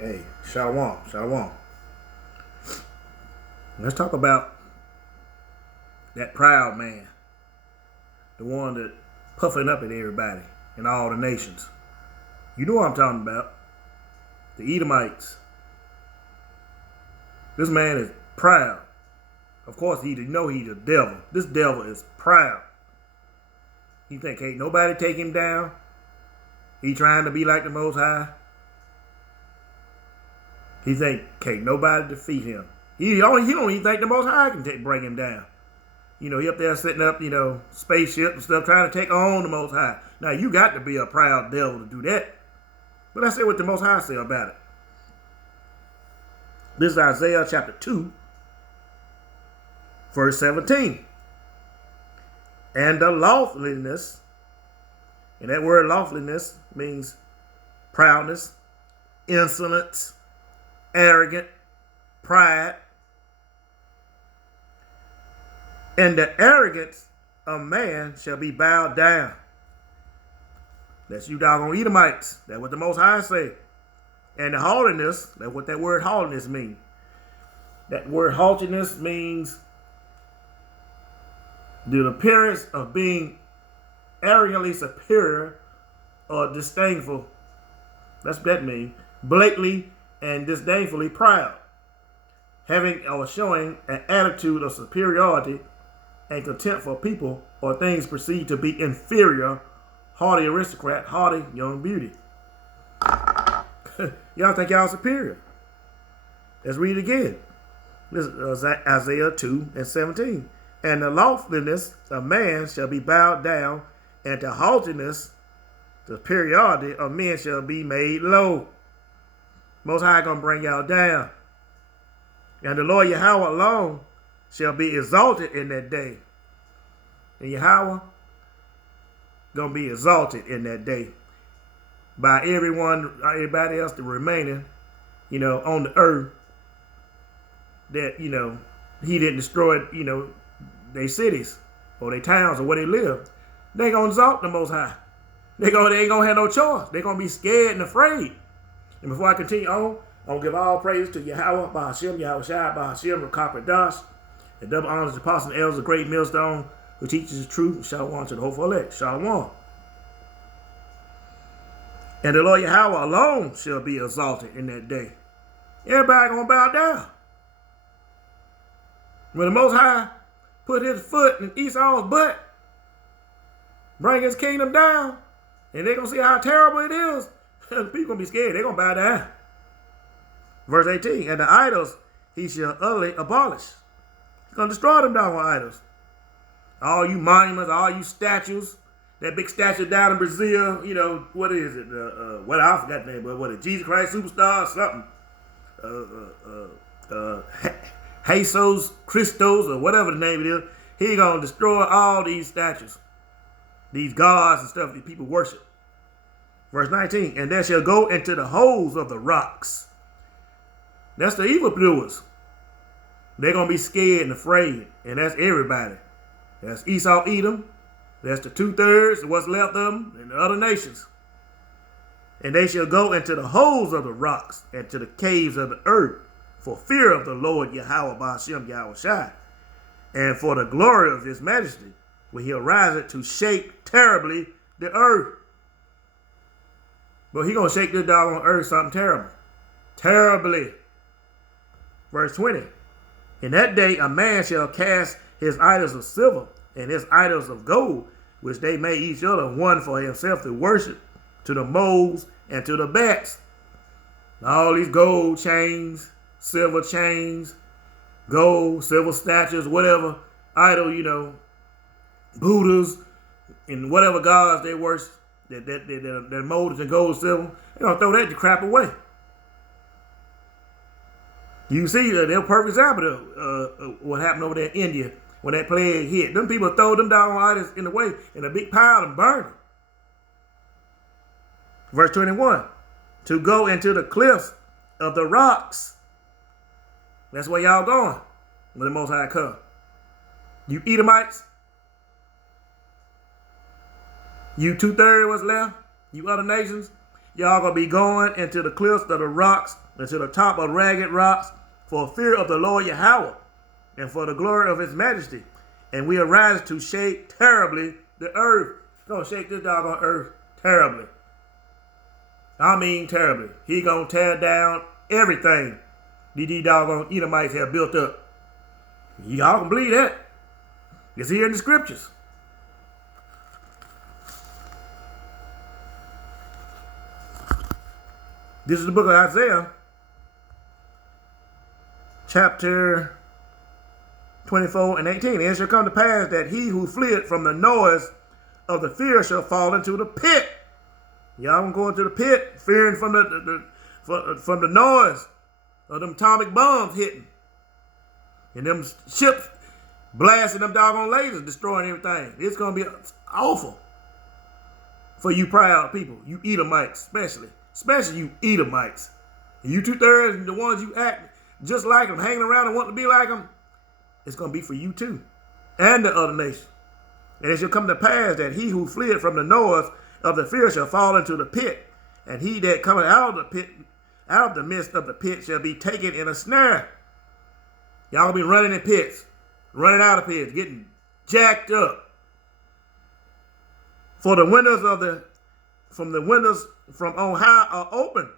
Hey, Shalom, Shalom. Let's talk about that proud man, the one that puffing up at everybody in all the nations. You know what I'm talking about. The Edomites. This man is proud. Of course, he's a devil. This devil is proud. He think ain't nobody take him down. He trying to be like the Most High. He think can't nobody defeat him. He don't even think the Most High can bring him down. He up there setting up, spaceship and stuff, trying to take on the Most High. Now, you got to be a proud devil to do that. But let's see what the Most High say about it. This is Isaiah chapter 2, verse 17. And the lawfulness, and that word lawfulness means proudness, insolence, arrogant, pride. And the arrogance of man shall be bowed down. That's you doggone Edomites. That's what the Most High say. And the haughtiness, that's what that word haughtiness means. That word haughtiness means the appearance of being arrogantly superior or disdainful. That's what that means. Blatantly and disdainfully proud. Having or showing an attitude of superiority and contempt for people or things perceived to be inferior, haughty aristocrat, haughty young beauty. Y'all think y'all superior. Let's read it again. This is Isaiah 2 and 17. And the loftiness of man shall be bowed down, and the haughtiness, the superiority of men shall be made low. Most High gonna bring y'all down. And the Lord Yahweh alone shall be exalted in that day. And Yahweh gonna be exalted in that day by everybody else that remaining, on the earth that, he didn't destroy, their cities or their towns or where they live. They gonna exalt the Most High. They ain't gonna have no choice. They gonna be scared and afraid. And before I continue on, I'm gonna give all praise to Yahweh, Bahashem, Yahweh Shai, Bahashem, Rakar Dash, and double honors to Apostle and elders of Great Millstone, who teaches the truth, and Shalom to the hopeful elect. Shalom. And the Lord Yahweh alone shall be exalted in that day. Everybody gonna bow down. When the Most High put his foot in Esau's butt, bring his kingdom down, and they're gonna see how terrible it is, people gonna be scared. They're gonna bow down. Verse 18, and the idols he shall utterly abolish. He's gonna destroy them down with idols. All you monuments, all you statues, that big statue down in Brazil, what is it? I forgot the name, but what is it? Jesus Christ Superstar or something. Jesus Christos or whatever the name it is. He gonna destroy all these statues, these gods and stuff that people worship. Verse 19, and they shall go into the holes of the rocks. That's the evildoers. They're gonna be scared and afraid, and that's everybody. That's Esau, Edom. That's the 2/3 of what's left of them and the other nations. And they shall go into the holes of the rocks and to the caves of the earth for fear of the Lord Yahweh Ba'ashem Yahweh Shai, and for the glory of his majesty, when he arises to shake terribly the earth. But he gonna shake this dog on earth something terrible. Terribly. Verse 20. In that day a man shall cast his idols of silver and his idols of gold, which they made each other one for himself to worship, to the moles and to the bats. All these gold chains, silver chains, gold, silver statues, whatever, idol, Buddhas, and whatever gods they worship, that molded in gold, silver, they're going to throw that crap away. You see, they're a perfect example of what happened over there in India when that plague hit. Them people throw them down idols in the way in a big pile and burn them. Verse 21, to go into the cliffs of the rocks. That's where y'all going when the Most High come. You Edomites, you 2/3 what's left, you other nations, y'all gonna be going into the cliffs of the rocks and to the top of ragged rocks, for fear of the Lord Yahweh, and for the glory of his majesty. And we arise to shake terribly the earth. Gonna shake this doggone earth terribly. I mean terribly. He gonna tear down everything these doggone Edomites have built up. Y'all can believe that. It's here in the scriptures. This is the book of Isaiah, chapter 24 and 18. And it shall come to pass that he who fled from the noise of the fear shall fall into the pit. Y'all gonna go into the pit, fearing from the noise of them atomic bombs hitting. And them ships blasting them doggone lasers, destroying everything. It's going to be awful for you proud people, you Edomites especially you Edomites. And you 2/3, the ones you act just like them, hanging around and want to be like them, it's going to be for you too, and the other nations. And it shall come to pass that he who fled from the noise of the fear shall fall into the pit, and he that cometh out of the pit, out of the midst of the pit, shall be taken in a snare. Y'all be running in pits, running out of pits, getting jacked up. For the windows from on high are open.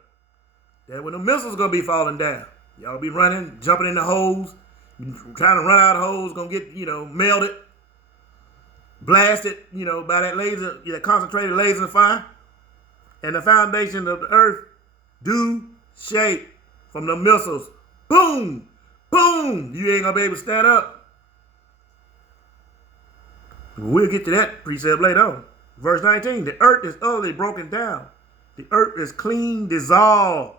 That when the missiles gonna be falling down. Y'all be running, jumping in the holes, trying to run out of holes, gonna get, melted, blasted, by that laser, that concentrated laser fire. And the foundation of the earth do shake from the missiles. Boom! Boom! You ain't gonna be able to stand up. We'll get to that precept later on. Verse 19, the earth is utterly broken down. The earth is clean dissolved.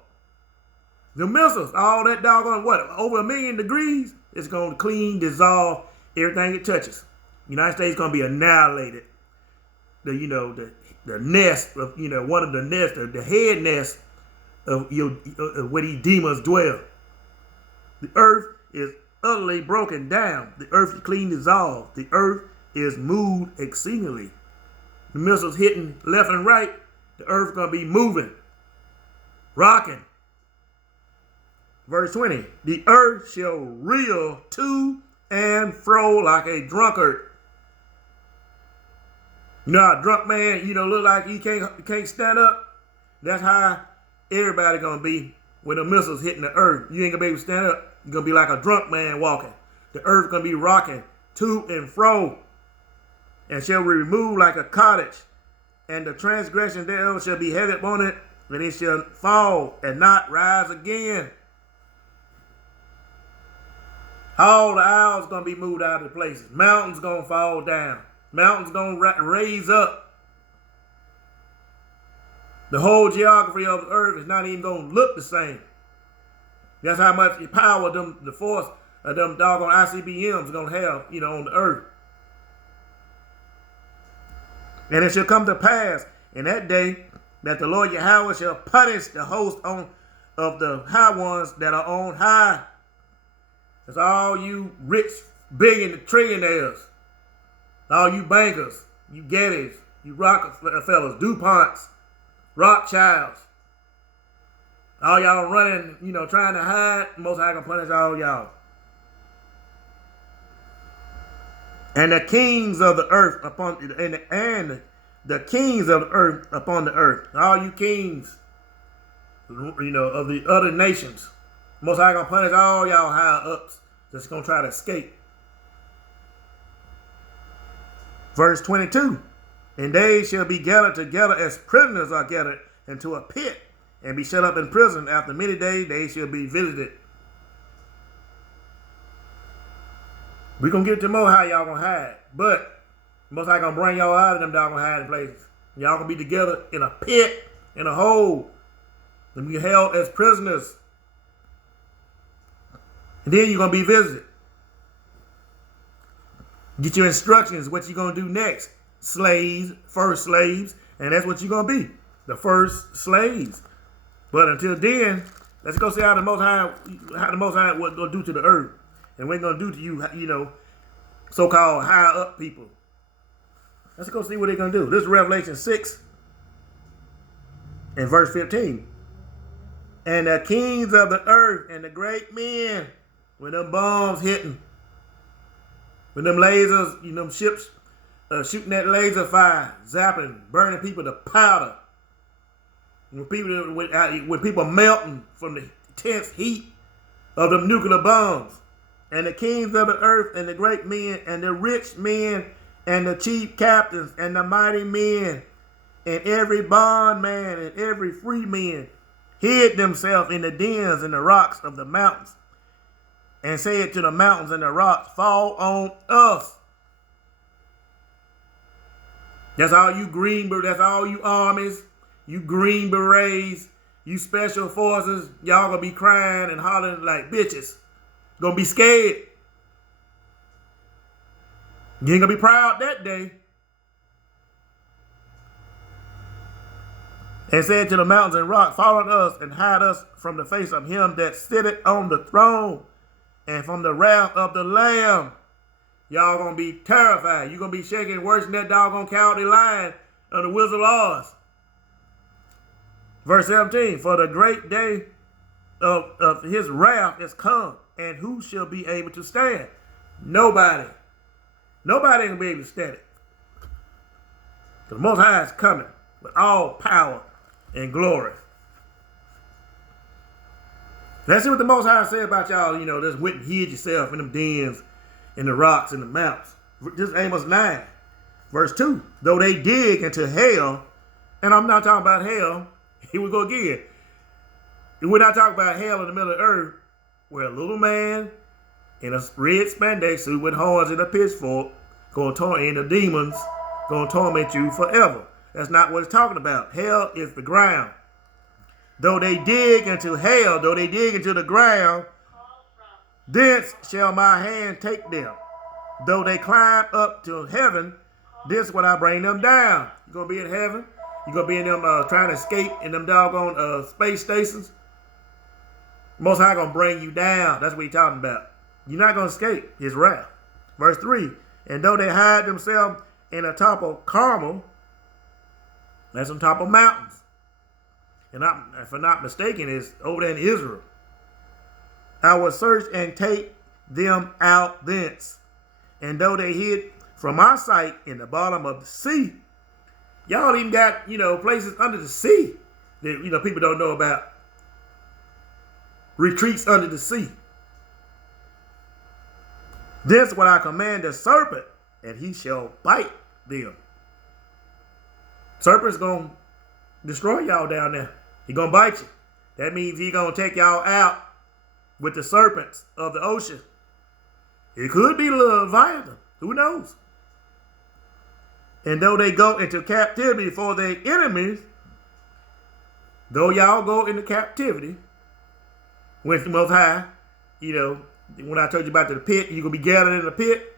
The missiles, all that doggone, over 1 million degrees, it's going to clean dissolve everything it touches. United States is going to be annihilated. The nest of, one of the nests, the head nest of where these demons dwell. The earth is utterly broken down. The earth is clean dissolved. The earth is moved exceedingly. The missiles hitting left and right. The earth is going to be moving, rocking. Verse 20, the earth shall reel to and fro like a drunkard. A drunk man, look like he can't stand up. That's how everybody going to be when the missiles hitting the earth. You ain't going to be able to stand up. You're going to be like a drunk man walking. The earth going to be rocking to and fro, and shall be removed like a cottage, and the transgression thereof shall be heavy upon it, and it shall fall and not rise again. All the isles going to be moved out of the places. Mountains going to fall down. Mountains going to raise up. The whole geography of the earth is not even going to look the same. That's how much power the force of them doggone ICBMs going to have, on the earth. And it shall come to pass in that day that the Lord Yahweh shall punish the host of the high ones that are on high. That's all you rich, trillionaires, all you bankers, you Gettys, you Rockefellers, DuPonts, Rothschilds. All y'all running, trying to hide. Most High gonna punish all y'all. And the kings of the earth and the kings of the earth upon the earth. All you kings, of the other nations. Most High gonna punish all y'all high ups that's gonna try to escape. Verse 22. And they shall be gathered together as prisoners are gathered into a pit, and be shut up in prison. After many days they shall be visited. We're going to get to more how y'all going to hide. But Most High going to bring y'all out of them doggone hiding places. Y'all going to be together in a pit, in a hole, and be held as prisoners. And then you're going to be visited. Get your instructions, what you're going to do next. Slaves, first slaves, and that's what you're going to be. The first slaves. But until then, let's go see how the Most High what going to do to the earth. And what he's going to do to you, so-called high up people. Let's go see what they're going to do. This is Revelation 6 and verse 15. And the kings of the earth and the great men, when them bombs hitting, when them lasers, them ships shooting that laser fire, zapping, burning people to powder. When people melting from the intense heat of them nuclear bombs. And the kings of the earth and the great men and the rich men and the chief captains and the mighty men and every bondman and every free man hid themselves in the dens and the rocks of the mountains and said to the mountains and the rocks, fall on us. That's all you that's all you armies, you green berets, you special forces, y'all gonna be crying and hollering like bitches. Gonna be scared. You ain't gonna be proud that day. And said to the mountains and rocks, fall on us and hide us from the face of him that sitteth on the throne and from the wrath of the Lamb. Y'all gonna be terrified. You gonna be shaking worse than that doggone cowardly lion of the Wizard of Oz. Verse 17, for the great day of his wrath is come, and who shall be able to stand? Nobody. Nobody can be able to stand it. The Most High is coming with all power and glory. Let's see what the Most High said about y'all, just went and hid yourself in them dens, in the rocks, in the mountains. This is Amos 9, verse 2. Though they dig into hell, and I'm not talking about hell, here we go again. We're not talking about hell in the middle of the earth, where a little man in a red spandex suit with horns and a pitchfork and the demons gonna torment you forever. That's not what it's talking about. Hell is the ground. Though they dig into hell, though they dig into the ground, thence shall my hand take them. Though they climb up to heaven, this when I bring them down. You're going to be in heaven. You're going to be in them trying to escape in them doggone space stations. Most High going to bring you down. That's what he's talking about. You're not going to escape his wrath. Verse 3, and though they hide themselves in the top of Carmel, that's on top of mountains. And if I'm not mistaken, it's over there in Israel. I will search and take them out thence. And though they hid from our sight in the bottom of the sea, y'all even got, places under the sea that, people don't know about. Retreats under the sea. This what I command the serpent, and he shall bite them. Serpent's going to destroy y'all down there. He going to bite you. That means he going to take y'all out with the serpents of the ocean. It could be Leviathan. Who knows? And though they go into captivity for their enemies, though y'all go into captivity, with the Most High, when I told you about the pit, you're going to be gathered in the pit.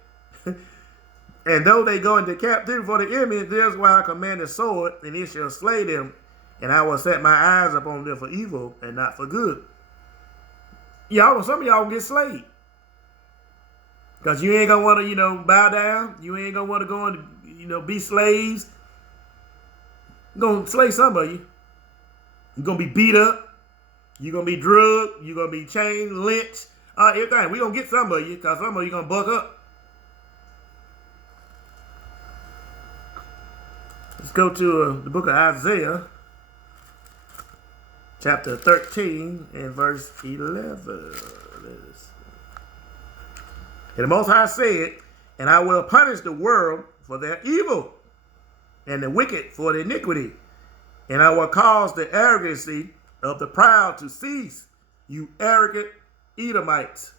And though they go into captivity for the enemies, there's why I command the sword, and it shall slay them. And I will set my eyes upon them for evil and not for good. Some of y'all will get slayed. Because you ain't going to want to, bow down. You ain't going to want to go and, be slaves. You're going to slay some of you. You're going to be beat up. You're going to be drugged. You're going to be chained, lynched. Everything. We're going to get some of you because some of you going to buck up. Let's go to the book of Isaiah. Chapter 13 and verse 11. And the Most High said, and I will punish the world for their evil, and the wicked for their iniquity. And I will cause the arrogancy of the proud to cease, you arrogant Edomites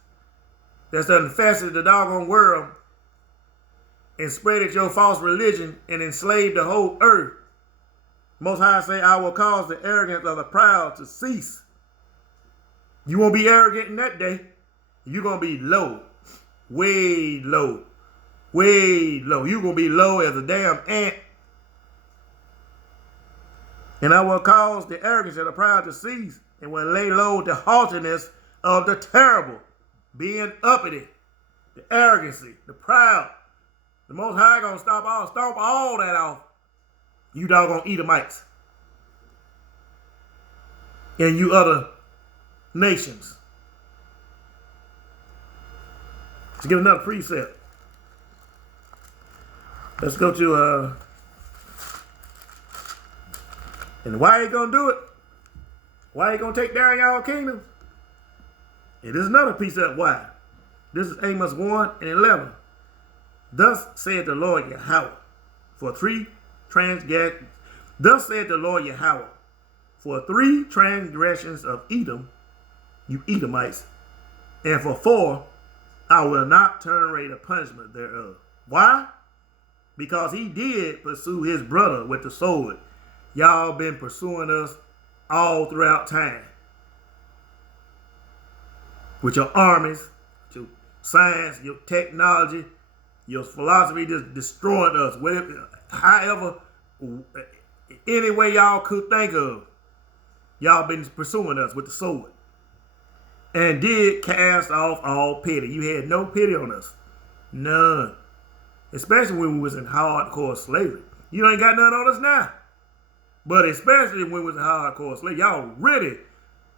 that's done infested the doggone world and spreaded your false religion and enslaved the whole earth. Most High say, I will cause the arrogance of the proud to cease. You won't be arrogant in that day. You're going to be low. Way low. Way low. You're going to be low as a damn ant. And I will cause the arrogance of the proud to cease, and will lay low the haughtiness of the terrible, being uppity, the arrogancy, the proud. The Most High going to stomp all that off. You doggone Edomites. And you other nations. Let's get another precept. Let's go to, and why he gonna do it? Why he gonna take down y'all kingdom? It is another precept why. This is Amos 1 and 11. Thus said the Lord Yahweh, for three transgressions. Thus said the Lord Yahweh, for 3 transgressions of Edom, you Edomites, and for 4, I will not turn away the punishment thereof. Why? Because he did pursue his brother with the sword. Y'all been pursuing us all throughout time. With your armies, your science, your technology, your philosophy just destroyed us. Whatever, however, any way y'all could think of, y'all been pursuing us with the sword. And did cast off all pity. You had no pity on us. None. Especially when we was in hardcore slavery. You ain't got none on us now. But especially when we was in hardcore slavery, y'all really,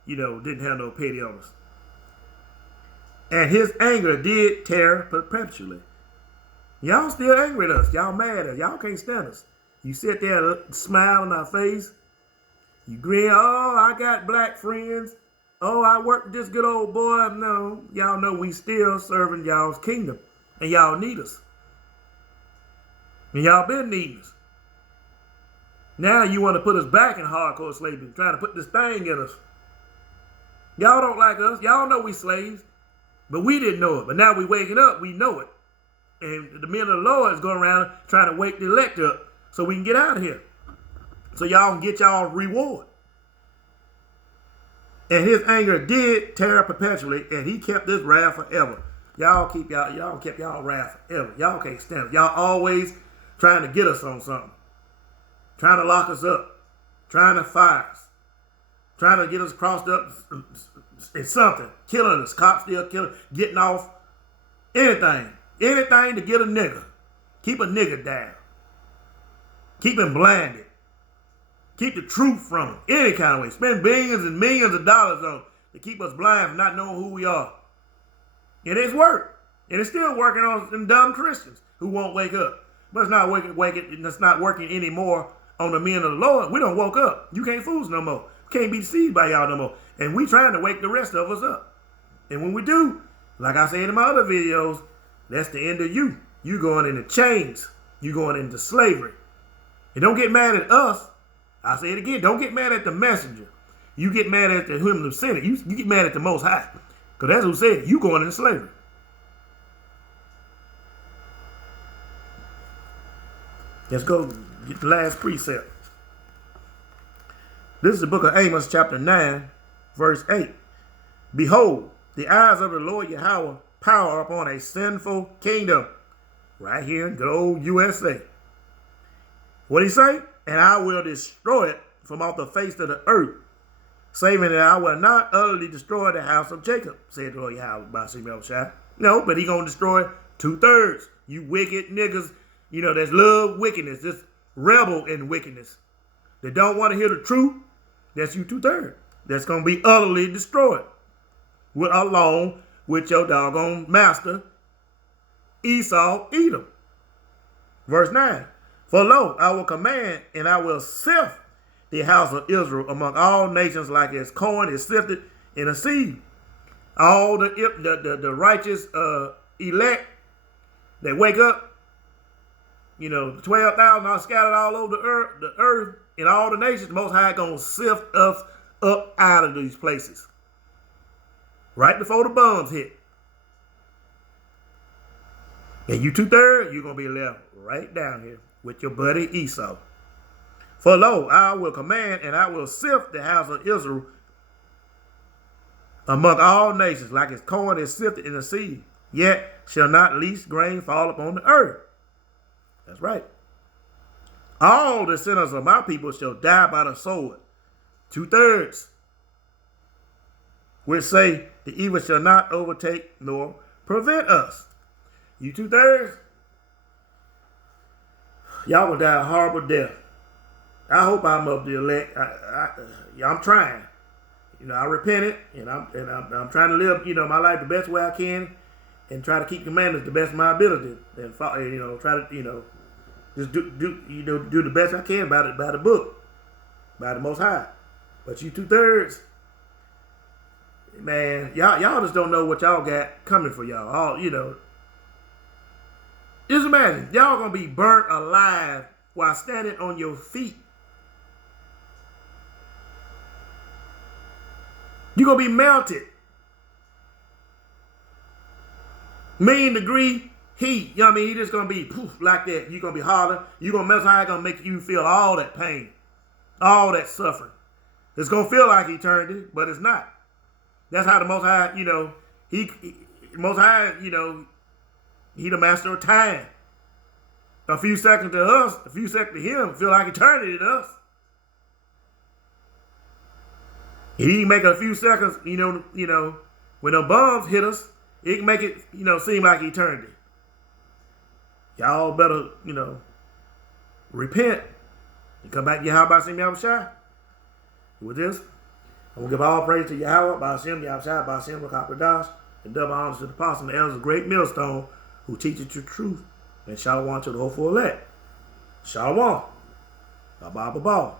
didn't have no pity on us. And his anger did tear perpetually. Y'all still angry at us. Y'all mad at us. Y'all can't stand us. You sit there and smile in our face. You grin, oh, I got black friends. Oh, I work with this good old boy. No, y'all know we still serving y'all's kingdom. And y'all need us. And y'all been needing us. Now you want to put us back in hardcore slavery, trying to put this thing in us. Y'all don't like us. Y'all know we slaves. But we didn't know it. But now we waking up, we know it. And the men of the Lord is going around trying to wake the elect up so we can get out of here. So y'all can get y'all reward. And his anger did tear perpetually, and he kept this wrath forever. Y'all kept y'all wrath forever. Y'all can't stand it. Y'all always trying to get us on something. Trying to lock us up. Trying to fire us. Trying to get us crossed up in something. Killing us. Cops still killing. Getting off. Anything. Anything to get a nigga. Keep a nigga down. Keep him blinded. Keep the truth from him. Any kind of way. Spend billions and millions of dollars on to keep us blind from not knowing who we are. And it's worked. And it's still working on them dumb Christians who won't wake up. But it's not it's not working anymore on the men of the Lord. We don't woke up. You can't fool us no more. Can't be deceived by y'all no more. And we trying to wake the rest of us up. And when we do, like I said in my other videos, that's the end of you. You going into chains. You going into slavery. And don't get mad at us. I say it again. Don't get mad at the messenger. You get mad at him who sent it. You get mad at the Most High. Because that's who said it. You going into slavery. Let's go get the last precept. This is the book of Amos, chapter 9, verse 8. Behold, the eyes of the Lord Yahweh power upon a sinful kingdom. Right here in good old USA. What he say? And I will destroy it from off the face of the earth, saving that I will not utterly destroy the house of Jacob, said the Lord Yahweh by Shemel Shai. No, but he going to destroy 2/3. You wicked niggas, that's love wickedness, this rebel in wickedness. They don't want to hear the truth. That's you 2/3. That's going to be utterly destroyed. Along with your doggone master, Esau, Edom. Verse 9. For lo, I will command and I will sift the house of Israel among all nations like as corn is sifted in a sieve. All the righteous elect that wake up, the 12,000 are scattered all over the earth in all the nations. The Most High gonna sift us up out of these places. Right before the bombs hit. And you 2/3, you're gonna be left right down here with your buddy Esau. For lo, I will command and I will sift the house of Israel among all nations, like as corn is sifted in the sea. Yet shall not least grain fall upon the earth. That's right. All the sinners of my people shall die by the sword. 2/3. Which say the evil shall not overtake nor prevent us. You 2/3. Y'all will die a horrible death. I hope I'm of the elect. I'm trying. I repented, and I'm trying to live, my life the best way I can, and try to keep commandments the best of my ability, and try to, just do the best I can by the book, by the Most High. But you 2/3, man, y'all just don't know what y'all got coming for y'all. All just imagine y'all gonna be burnt alive while standing on your feet. You're going to be melted. -degree heat. You know what I mean? You're just going to be poof like that. You're going to be hollering. You're going to mess around. Going to make you feel all that pain. All that suffering. It's going to feel like eternity, but it's not. That's how the Most High, Most High, he the master of time. A few seconds to us, a few seconds to him feel like eternity to us. He can make a few seconds, when the bombs hit us, it can make it, seem like eternity. Y'all better, repent and come back to Yahweh B'Shem Yahushua. With this, I'm going to give all praise to Yahweh B'Shem Yahushua B'Shem L'Kapradash, and double honors to the apostle and the elders of Great Millstone who teach the truth, and shalom to the hopeful elect. Shalom. Baba.